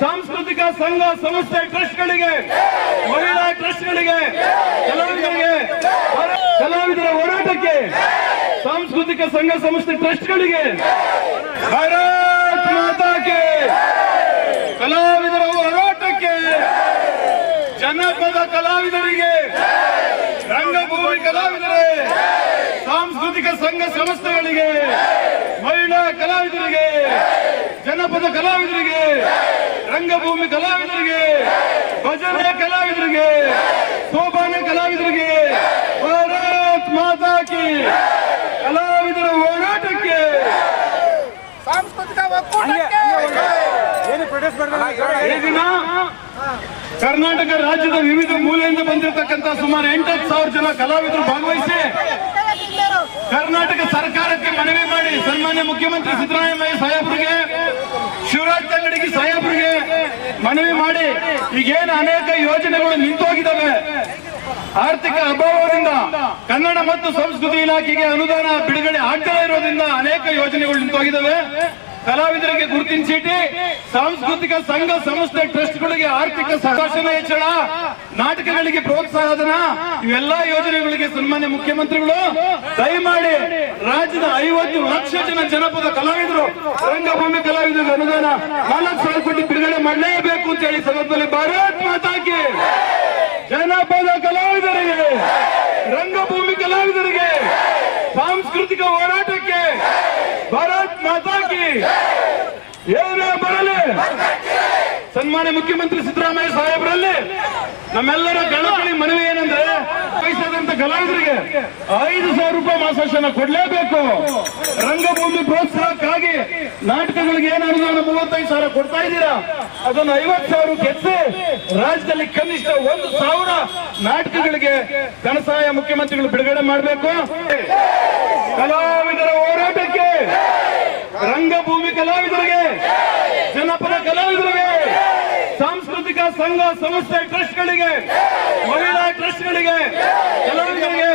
ಸಾಂಸ್ಕೃತಿಕ ಸಂಘ ಸಂಸ್ಥೆ ಟ್ರಸ್ಟ್ಗಳಿಗೆ, ಮಹಿಳಾ ಟ್ರಸ್ಟ್ಗಳಿಗೆ, ಕಲಾವಿದರಿಗೆ, ಕಲಾವಿದರ ಹೋರಾಟಕ್ಕೆ, ಸಾಂಸ್ಕೃತಿಕ ಸಂಘ ಸಂಸ್ಥೆ ಟ್ರಸ್ಟ್ಗಳಿಗೆ, ಭಾರತ್ ಮಾತಾಕ್ಕೆ, ಕಲಾವಿದರ ಹೋರಾಟಕ್ಕೆ, ಜನಪದ ಕಲಾವಿದರಿಗೆ, ರಂಗಭೂಮಿ ಕಲಾವಿದರೇ, ಸಾಂಸ್ಕೃತಿಕ ಸಂಘ ಸಂಸ್ಥೆಗಳಿಗೆ, ಮಹಿಳಾ ಕಲಾವಿದರಿಗೆ, ಜನಪದ ಕಲಾವಿದರಿಗೆ ರಂಗಭೂಮಿ ಕಲಾವಿದರಿಗೆ ಭಜನೆ ಕಲಾವಿದರಿಗೆ ಸೋಪಾನ ಕಲಾವಿದರಿಗೆ ಭಾರತ್ ಮಾತಾಕಿ ಕಲಾವಿದರ ಹೋರಾಟಕ್ಕೆ. ಸಾಂಸ್ಕೃತಿಕ ಒಕ್ಕೂಟಕ್ಕೆ. ಈ ದಿನ ಕರ್ನಾಟಕ ರಾಜ್ಯದ ವಿವಿಧ ಮೂಲೆಯಿಂದ ಬಂದಿರತಕ್ಕಂತ ಸುಮಾರು ಎಂಟತ್ತು ಸಾವಿರ ಜನ ಕಲಾವಿದರು ಭಾಗವಹಿಸಿ ಕರ್ನಾಟಕ ಸರ್ಕಾರಕ್ಕೆ ಮನವಿ ಮಾಡಿ ಸನ್ಮಾನ್ಯ ಮುಖ್ಯಮಂತ್ರಿ ಸಿದ್ದರಾಮಯ್ಯ ಸಾಹೇಬರಿಗೆ ಶಿವರಾಜ್ ತಂಗಡಿಗೆ ಸಾಹೇಬರಿಗೆ ಮನವಿ ಮಾಡಿ ಈಗೇನು ಅನೇಕ ಯೋಜನೆಗಳು ನಿಂತೋಗಿದ್ದಾವೆ ಆರ್ಥಿಕ ಅಭಾವದಿಂದ ಕನ್ನಡ ಮತ್ತು ಸಂಸ್ಕೃತಿ ಇಲಾಖೆಗೆ ಅನುದಾನ ಬಿಡುಗಡೆ ಆಗ್ತಾ ಇರೋದ್ರಿಂದ ಅನೇಕ ಯೋಜನೆಗಳು ನಿಂತೋಗಿದ್ದಾವೆ ಕಲಾವಿದರಿಗೆ ಗುರುತಿನ ಚೀಟಿ, ಸಾಂಸ್ಕೃತಿಕ ಸಂಘ ಸಂಸ್ಥೆ ಟ್ರಸ್ಟ್ಗಳಿಗೆ ಆರ್ಥಿಕ ಸಂಘರ್ಷಣ ಹೆಚ್ಚಳ, ನಾಟಕಗಳಿಗೆ ಪ್ರೋತ್ಸಾಹಧನ, ಇವೆಲ್ಲಾ ಯೋಜನೆಗಳಿಗೆ ಸನ್ಮಾನ್ಯ ಮುಖ್ಯಮಂತ್ರಿಗಳು. ದಯಮಾಡಿ ರಾಜ್ಯದ ಐವತ್ತು ಲಕ್ಷ ಜನ ಜನಪದ ಕಲಾವಿದರು, ರಂಗಭೂಮಿ ಕಲಾವಿದರಿಗೆ ಅನುದಾನ ನಾಲ್ಕು ಸಾವಿರ ಕೋಟಿ ಬಿಡುಗಡೆ ಮಾಡಲೇಬೇಕು ಅಂತ ಹೇಳಿ ಸಂದರ್ಭದಲ್ಲಿ ಭಾರತ್ ಮಾತಾಕಿ. ಜನಪದ ಕಲಾವಿದರಿಗೆ, ರಂಗಭೂಮಿ ಕಲಾವಿದರಿಗೆ ಸಾಂಸ್ಕೃತಿಕ ಹೋರಾಟಕ್ಕೆ ಭಾರತ್ ಏನೇ ಬರಲಿ. ಸನ್ಮಾನ್ಯ ಮುಖ್ಯಮಂತ್ರಿ ಸಿದ್ದರಾಮಯ್ಯ ಸಾಹೇಬರಲ್ಲಿ ನಮ್ಮೆಲ್ಲರ ಗಣಪತಿ ಮನವಿ ಏನಂದ್ರೆ ವಯಸ್ಸಾದಂತ ಕಲಾವಿದರಿಗೆ ಐದು ಸಾವಿರ ರೂಪಾಯಿ ಮಾಸಾಶನ ಕೊಡ್ಲೇಬೇಕು. ರಂಗಭೂಮಿ ಪ್ರೋತ್ಸಾಹಕ್ಕಾಗಿ ನಾಟಕಗಳಿಗೆ ಏನು ಅನುದಾನ ಮೂವತ್ತೈದು ಸಾವಿರ ಕೊಡ್ತಾ ಇದ್ದೀರಾ? ಅದನ್ನು ಐವತ್ತು ಸಾವಿರ ಕೆತ್ತಿ ರಾಜ್ಯದಲ್ಲಿ ಕನಿಷ್ಠ ಒಂದು ಸಾವಿರ ನಾಟಕಗಳಿಗೆ ಧನಸಹಾಯ ಮುಖ್ಯಮಂತ್ರಿಗಳು ಬಿಡುಗಡೆ ಮಾಡಬೇಕು. ಕಲಾವಿದರ ಹೋರಾಟಕ್ಕೆ ರಂಗಭೂಮಿ ಕಲಾವಿದರಿಗೆ, ಜನಪದ ಕಲಾವಿದರಿಗೆ, ಸಾಂಸ್ಕೃತಿಕ ಸಂಘ, ಸಂಸ್ಥೆ ಟ್ರಸ್ಟ್ಗಳಿಗೆ ಮಹಿಳಾ ಟ್ರಸ್ಟ್ಗಳಿಗೆ ಕಲಾವಿದರಿಗೆ,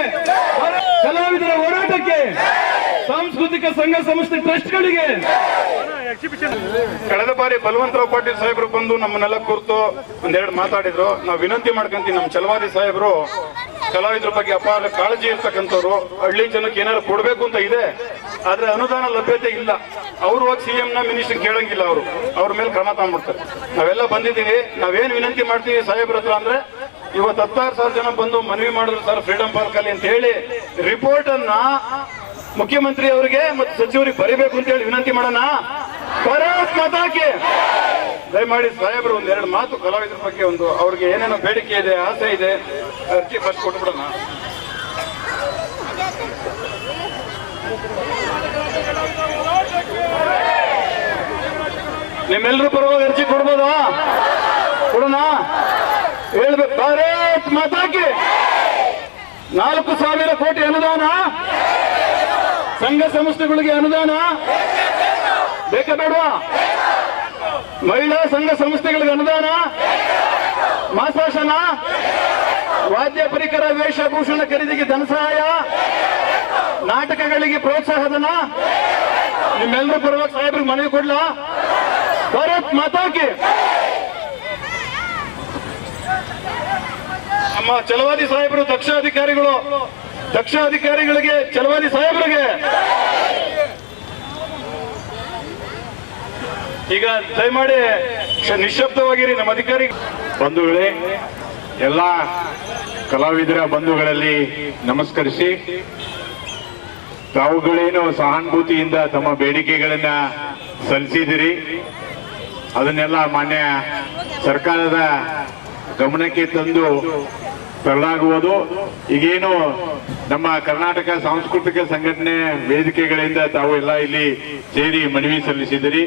ಕಲಾವಿದರ ಹೋರಾಟಕ್ಕೆ, ಸಾಂಸ್ಕೃತಿಕ ಸಂಘ, ಸಂಸ್ಥೆ ಟ್ರಸ್ಟ್ಗಳಿಗೆ ಕಳೆದ ಬಾರಿ ಬಲವಂತರಾವ್ ಪಾಟೀಲ್ ಸಾಹೇಬರು ಬಂದು ನಮ್ಮನ್ನೆಲ್ಲ ಕುರಿತು ಒಂದೆರಡು ಮಾತಾಡಿದ್ರು. ನಾವು ವಿನಂತಿ ಮಾಡ್ಕೊಂತೀವಿ ನಮ್ಮ ಚಲವಾದಿ ಸಾಹೇಬರು. ಕಲಾವಿದರ ಬಗ್ಗೆ ಅಪಾರ ಕಾಳಜಿ ಇರ್ತಕ್ಕಂಥವ್ರು. ಹಳ್ಳಿ ಜನಕ್ಕೆ ಏನಾದ್ರು ಕೊಡಬೇಕು ಅಂತ ಇದೆ. ಆದ್ರೆ ಅನುದಾನ ಲಭ್ಯತೆ ಇಲ್ಲ. ಅವ್ರು ಹೋಗಿ ಸಿಎಂ ನ ಮಿನಿಸ್ಟರ್ ಕೇಳಂಗಿಲ್ಲ ಅವರು. ಅವ್ರ ಮೇಲೆ ಕ್ರಮ ತಗೊಂಡ್ಬಿಡ್ತಾರೆ. ನಾವೆಲ್ಲ ಬಂದಿದ್ದೀವಿ. ನಾವೇನ್ ವಿನಂತಿ ಮಾಡ್ತೀವಿ ಸಾಹೇಬ್ರ ಹತ್ರ ಅಂದ್ರೆ, ಇವತ್ತು ಹತ್ತಾರು ಸಾವಿರ ಜನ ಬಂದು ಮನವಿ ಮಾಡಿದ್ರು ಸರ್ ಫ್ರೀಡಂ ಪಾರ್ಕ್ ಅಲ್ಲಿ ಅಂತ ಹೇಳಿ ರಿಪೋರ್ಟ್ ಅನ್ನ ಮುಖ್ಯಮಂತ್ರಿ ಅವರಿಗೆ ಮತ್ತು ಸಚಿವರಿಗೆ ಬರೀಬೇಕು ಅಂತ ಹೇಳಿ ವಿನಂತಿ ಮಾಡೋಣ. ಭಾರತ್ ದಯಮಾಡಿ ಸಾಹೇಬರು ಎರಡು ಮಾತು ಕಲಾವಿದರ ಬಗ್ಗೆ ಒಂದು ಅವ್ರಿಗೆ ಏನೇನೋ ಬೇಡಿಕೆ ಇದೆ, ಆಸೆ ಇದೆ, ಅರ್ಜಿ ಫಸ್ಟ್ ಕೊಟ್ಬಿಡೋಣ. ನಿಮ್ಮೆಲ್ಲರೂ ಪರವಾಗಿ ಅರ್ಜಿ ಕೊಡ್ಬೋದಾ? ಕೊಡೋಣ? ಹೇಳ್ಬೇಕು. ಭಾರತ್ ಮಾತಾಕಿ ನಾಲ್ಕು ಸಾವಿರ ಕೋಟಿ ಅನುದಾನ. ಸಂಘ ಸಂಸ್ಥೆಗಳಿಗೆ ಅನುದಾನ. ಬೇಕಾ ಬೇಡವಾ? ಮಹಿಳಾ ಸಂಘ ಸಂಸ್ಥೆಗಳಿಗೆ ಅನುದಾನ. ಮಾಸಾಶನ. ವಾದ್ಯ ಪರಿಕರ ವೇಷಭೂಷಣ ಖರೀದಿಗೆ ಧನ ಸಹಾಯ. ನಾಟಕಗಳಿಗೆ ಪ್ರೋತ್ಸಾಹಧನ ನಿಮ್ಮೆಲ್ಲರೂ ಪರವಾಗಿ ಸಾಹೇಬ್ರಿಗೆ ಮನವಿ ಕೊಡ್ಲಾ? ಭಾರತ್ ಮಾತಾಕ್ಕೆ ನಮ್ಮ ಚಲವಾದಿ ಸಾಹೇಬರು ದಕ್ಷ ಅಧಿಕಾರಿಗಳು ದಕ್ಷ ಅಧಿಕಾರಿಗಳಿಗೆ ಚಲವಾದಿ ಸಾಹೇಬರಿಗೆ. ಈಗ ದಯಮಾಡಿ ನಿಶಬ್ದವಾಗಿರಿ ನಮ್ಮ ಅಧಿಕಾರಿ. ಬಂಧುಗಳೇ, ಎಲ್ಲ ಕಲಾವಿದರ ಬಂಧುಗಳಲ್ಲಿ ನಮಸ್ಕರಿಸಿ. ತಾವುಗಳೇನು ಸಹಾನುಭೂತಿಯಿಂದ ತಮ್ಮ ಬೇಡಿಕೆಗಳನ್ನ ಸಲ್ಲಿಸಿದಿರಿ ಅದನ್ನೆಲ್ಲ ಮಾನ್ಯ ಸರ್ಕಾರದ ಗಮನಕ್ಕೆ ತಂದು ತರಲಾಗುವುದು. ಈಗೇನು ನಮ್ಮ ಕರ್ನಾಟಕ ಸಾಂಸ್ಕೃತಿಕ ಸಂಘಟನೆ ವೇದಿಕೆಗಳಿಂದ ತಾವು ಎಲ್ಲ ಇಲ್ಲಿ ಸೇರಿ ಮನವಿ ಸಲ್ಲಿಸಿದಿರಿ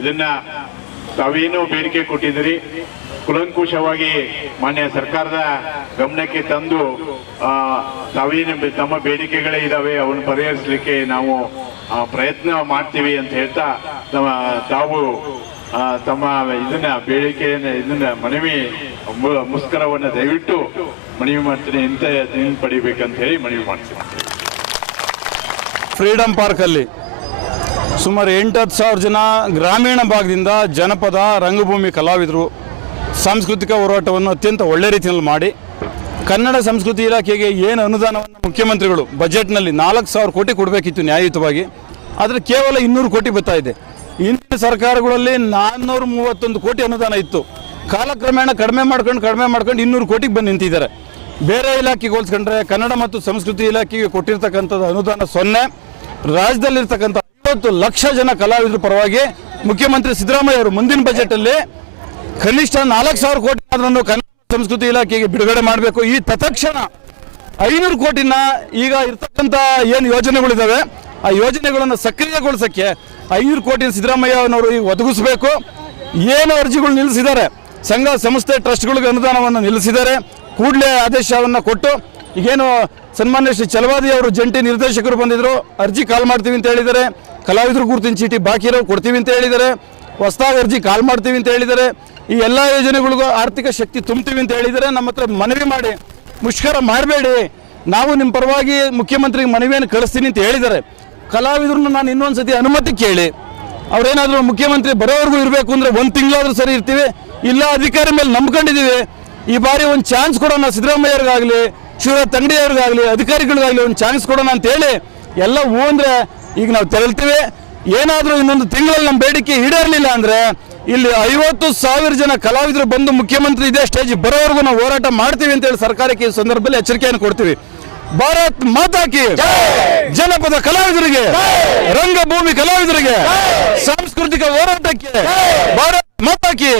ಇದನ್ನ ತಾವೇನು ಬೇಡಿಕೆ ಕೊಟ್ಟಿದ್ದೀರಿ. ಕುಲಂಕುಷವಾಗಿ ಮಾನ್ಯ ಸರ್ಕಾರದ ಗಮನಕ್ಕೆ ತಂದು ತಾವೇನು ತಮ್ಮ ಬೇಡಿಕೆಗಳೇ ಇದಾವೆ, ಅವನ್ನ ಪರಿಹರಿಸಲಿಕ್ಕೆ ನಾವು ಪ್ರಯತ್ನ ಮಾಡ್ತೀವಿ ಅಂತ ಹೇಳ್ತಾ ನಮ್ಮ ತಾವು ತಮ್ಮ ಇದನ್ನ ಬೇಡಿಕೆಯನ್ನ ಇದನ್ನ ಮನವಿ ಮುಸ್ಕರವನ್ನ ದಯವಿಟ್ಟು ಮನವಿ ಮಾಡ್ತೀನಿ ಇಂತ ಪಡಿಬೇಕಂತ ಹೇಳಿ ಮನವಿ ಮಾಡ್ತೀನಿ. ಫ್ರೀಡಂ ಪಾರ್ಕಲ್ಲಿ ಸುಮಾರು ಎಂಟು ಹತ್ತು ಸಾವಿರ ಜನ ಗ್ರಾಮೀಣ ಭಾಗದಿಂದ ಜನಪದ, ರಂಗಭೂಮಿ ಕಲಾವಿದರು ಸಾಂಸ್ಕೃತಿಕ ಹೋರಾಟವನ್ನು ಅತ್ಯಂತ ಒಳ್ಳೆ ರೀತಿಯಲ್ಲಿ ಮಾಡಿ ಕನ್ನಡ ಸಂಸ್ಕೃತಿ ಇಲಾಖೆಗೆ ಏನು ಅನುದಾನವನ್ನು ಮುಖ್ಯಮಂತ್ರಿಗಳು ಬಜೆಟ್ನಲ್ಲಿ ನಾಲ್ಕು ಸಾವಿರ ಕೋಟಿ ಕೊಡಬೇಕಿತ್ತು ನ್ಯಾಯಯುತವಾಗಿ, ಆದರೆ ಕೇವಲ ಇನ್ನೂರು ಕೋಟಿ ಬರ್ತಾ ಇದೆ. ಹಿಂದಿನ ಸರ್ಕಾರಗಳಲ್ಲಿ ನಾನ್ನೂರ ಮೂವತ್ತೊಂದು ಕೋಟಿ ಅನುದಾನ ಇತ್ತು. ಕಾಲಕ್ರಮೇಣ ಕಡಿಮೆ ಮಾಡ್ಕೊಂಡು ಕಡಿಮೆ ಮಾಡ್ಕೊಂಡು ಇನ್ನೂರು ಕೋಟಿಗೆ ಬಂದು ನಿಂತಿದ್ದಾರೆ. ಬೇರೆ ಇಲಾಖೆಗೆ ಹೋಲಿಸ್ಕೊಂಡ್ರೆ ಕನ್ನಡ ಮತ್ತು ಸಂಸ್ಕೃತಿ ಇಲಾಖೆಗೆ ಕೊಟ್ಟಿರ್ತಕ್ಕಂಥದ್ದು ಅನುದಾನ ಸೊನ್ನೆ. ರಾಜ್ಯದಲ್ಲಿರ್ತಕ್ಕಂಥ ಐವತ್ತು ಲಕ್ಷ ಜನ ಕಲಾವಿದರ ಪರವಾಗಿ ಮುಖ್ಯಮಂತ್ರಿ ಸಿದ್ದರಾಮಯ್ಯ ಅವರು ಮುಂದಿನ ಬಜೆಟಲ್ಲಿ ಕನಿಷ್ಠ ನಾಲ್ಕು ಸಾವಿರ ಕೋಟಿ ಕನ್ನಡ ಸಂಸ್ಕೃತಿ ಇಲಾಖೆಗೆ ಬಿಡುಗಡೆ ಮಾಡಬೇಕು. ಈ ತತ್ಕ್ಷಣ ಐನೂರು ಕೋಟಿನ ಈಗ ಇರ್ತಕ್ಕಂಥ ಏನು ಯೋಜನೆಗಳಿದ್ದಾವೆ ಆ ಯೋಜನೆಗಳನ್ನು ಸಕ್ರಿಯಗೊಳಿಸಕ್ಕೆ ಐನೂರು ಕೋಟಿನ ಸಿದ್ದರಾಮಯ್ಯನವರು ಈಗ ಒದಗಿಸಬೇಕು. ಏನು ಅರ್ಜಿಗಳು ನಿಲ್ಲಿಸಿದ್ದಾರೆ, ಸಂಘ ಸಂಸ್ಥೆ ಟ್ರಸ್ಟ್ಗಳಿಗೆ ಅನುದಾನವನ್ನು ನಿಲ್ಲಿಸಿದ್ದಾರೆ. ಕೂಡಲೇ ಆದೇಶವನ್ನು ಕೊಟ್ಟು, ಈಗೇನು ಸನ್ಮಾನ್ಯ ಶ್ರೀ ಚಲವಾದಿ ಅವರು ಜಂಟಿ ನಿರ್ದೇಶಕರು ಬಂದಿದ್ರು, ಅರ್ಜಿ ಕಾಲ್ ಮಾಡ್ತೀವಿ ಅಂತ ಹೇಳಿದ್ದಾರೆ. ಕಲಾವಿದರು ಗುರುತಿನ ಚೀಟಿ ಬಾಕಿ ಇರೋ ಕೊಡ್ತೀವಿ ಅಂತ ಹೇಳಿದ್ದಾರೆ. ಹೊಸದಾಗಿ ಅರ್ಜಿ ಕಾಲ್ ಮಾಡ್ತೀವಿ ಅಂತ ಹೇಳಿದ್ದಾರೆ. ಈ ಎಲ್ಲ ಯೋಜನೆಗಳಿಗೂ ಆರ್ಥಿಕ ಶಕ್ತಿ ತುಂಬ್ತೀವಿ ಅಂತ ಹೇಳಿದ್ದಾರೆ. ನಮ್ಮ ಹತ್ರ ಮನವಿ ಮಾಡಿ ಮುಷ್ಕರ ಮಾಡಬೇಡಿ. ನಾವು ನಿಮ್ಮ ಪರವಾಗಿ ಮುಖ್ಯಮಂತ್ರಿಗೆ ಮನವಿಯನ್ನು ಕಳಿಸ್ತೀನಿ ಅಂತ ಹೇಳಿದ್ದಾರೆ. ಕಲಾವಿದ್ರನ್ನ ನಾನು ಇನ್ನೊಂದು ಸತಿ ಅನುಮತಿ ಕೇಳಿ. ಅವ್ರೇನಾದರೂ ಮುಖ್ಯಮಂತ್ರಿ ಬರೋವರೆಗೂ ಇರಬೇಕು ಅಂದರೆ ಒಂದು ತಿಂಗಳಾದರೂ ಸರಿ ಇರ್ತೀವಿ. ಇಲ್ಲ ಅಧಿಕಾರಿ ಮೇಲೆ ನಂಬ್ಕೊಂಡಿದ್ದೀವಿ. ಈ ಬಾರಿ ಒಂದು ಚಾನ್ಸ್ ಕೊಡೋಣ ಸಿದ್ದರಾಮಯ್ಯವ್ರಿಗಾಗಲಿ, ಶಿವರಾಜ್ ತಂಗಡಿಯವ್ರಿಗಾಗಲಿ, ಅಧಿಕಾರಿಗಳಿಗಾಗಲಿ ಒಂದು ಚಾನ್ಸ್ ಕೊಡೋಣ ಅಂತ ಹೇಳಿ ಎಲ್ಲ ಹೂ ಅಂದರೆ ಈಗ ನಾವು ತೆರಳ್ತೀವಿ. ಏನಾದರೂ ಇನ್ನೊಂದು ತಿಂಗಳಲ್ಲಿ ನಮ್ಮ ಬೇಡಿಕೆ ಈಡೇರಲಿಲ್ಲ ಅಂದರೆ ಇಲ್ಲಿ ಐವತ್ತು ಸಾವಿರ ಜನ ಕಲಾವಿದರು ಬಂದು ಮುಖ್ಯಮಂತ್ರಿ ಇದೇ ಸ್ಟೇಜ್ ಬರೋವರೆಗೂ ನಾವು ಹೋರಾಟ ಮಾಡ್ತೀವಿ ಅಂತ ಹೇಳಿ ಸರ್ಕಾರಕ್ಕೆ ಈ ಸಂದರ್ಭದಲ್ಲಿ ಎಚ್ಚರಿಕೆಯನ್ನು ಕೊಡ್ತೀವಿ. ಭಾರತ್ ಮಾತಾಕಿ ಜನಪದ ಕಲಾವಿದರಿಗೆ ರಂಗಭೂಮಿ ಕಲಾವಿದರಿಗೆ ಸಾಂಸ್ಕೃತಿಕ ಹೋರಾಟಕ್ಕೆ ಭಾರತ್ ಮಾತಾಕಿ